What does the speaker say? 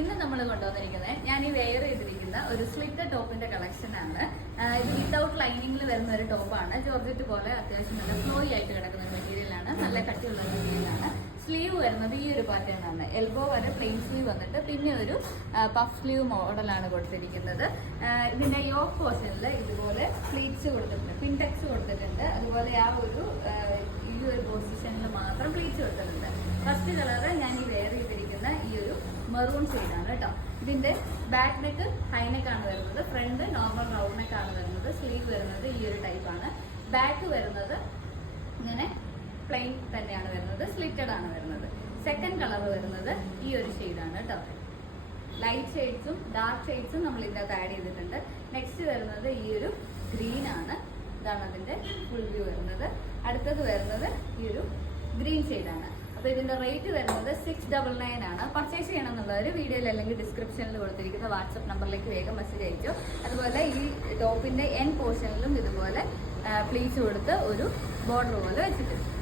ഇന്ന് നമ്മൾ കൊണ്ടുവന്നിരിക്കുന്നത് ഞാൻ ഈ വെയർ ചെയ്തിരിക്കുന്ന ഒരു സ്ലിറ്റഡ് ടോപ്പിന്റെ കളക്ഷൻ ആണ്. ഇത് വിത്തൗട്ട് ലൈനിങ്ങിൽ വരുന്ന ഒരു ടോപ്പാണ്. ജോർജറ്റ് പോലെ അത്യാവശ്യം നല്ല ഫ്ലോയി ആയിട്ട് കിടക്കുന്ന ഒരു മെറ്റീരിയലാണ്. നല്ല കട്ടിയുള്ള മെറ്റീരിയലാണ്. സ്ലീവ് വരുന്നത് ഈ ഒരു പാറ്റേൺ ആണ്. എൽബോ വരെ പ്ലെയിൻ സ്ലീവ് വന്നിട്ട് പിന്നെ ഒരു പഫ് സ്ലീവ് മോഡലാണ് കൊടുത്തിരിക്കുന്നത്. ഇതിന്റെ യോക്ക് പോർഷനിൽ ഇതുപോലെ പ്ലീറ്റ്സ് കൊടുത്തിട്ടുണ്ട്, പിൻടെക്സ് കൊടുത്തിട്ടുണ്ട്. അതുപോലെ ഈ ഒരു പൊസിഷനിൽ മാത്രം പ്ലീറ്റ്സ് കൊടുത്തിട്ടുണ്ട്. ഫസ്റ്റ് കളറ് ഞാൻ ഈ വെയർ ചെയ്തിരിക്കുന്ന ഈ ഒരു മെറൂൺ ഷെയ്ഡാണ് കേട്ടോ. ഇതിന്റെ ബാക്ക് നെക്ക് ഹൈനെക്ക് ആണ് വരുന്നത്, ഫ്രണ്ട് നോർമൽ റൗണ്ട് നെക്ക് ആണ് വരുന്നത്. സ്ലീവ് വരുന്നത് ഈ ഒരു ടൈപ്പാണ്. ബാക്ക് വരുന്നത് ഇങ്ങനെ പ്ലെയിൻ തന്നെയാണ് വരുന്നത്, സ്ലിറ്റഡ് ആണ് വരുന്നത്. സെക്കൻഡ് കളർ വരുന്നത് ഈ ഒരു ഷെയ്ഡാണ് കേട്ടോ. ലൈറ്റ് ഷെയ്ഡ്സും ഡാർക്ക് ഷെയ്ഡ്സും നമ്മൾ ഇതിനകത്ത് ആഡ് ചെയ്തിട്ടുണ്ട്. നെക്സ്റ്റ് വരുന്നത് ഈ ഒരു ഗ്രീൻ ആണ്. ഇതാണ് അതിന്റെ ഫുൾ വ്യൂ വരുന്നത്. അടുത്തത് വരുന്നത് ഈ ഒരു ഗ്രീൻ ഷെയ്ഡാണ്. അപ്പോൾ ഇതിന്റെ റേറ്റ് വരുന്നത് 699 ആണ്. പർച്ചേസ് ചെയ്യണമെന്നുള്ളവർ വീഡിയോയിൽ അല്ലെങ്കിൽ ഡിസ്ക്രിപ്ഷനിൽ കൊടുത്തിരിക്കുന്ന വാട്സപ്പ് നമ്പറിലേക്ക് വേഗം മെസ്സേജ് അയച്ചു. അതുപോലെ ഈ ടോപ്പിന്റെ എൻ പോർഷനിലും ഇതുപോലെ പ്ലീറ്റ്സ് കൊടുത്ത് ഒരു ബോർഡർ പോലെ വെച്ചിട്ടുണ്ട്.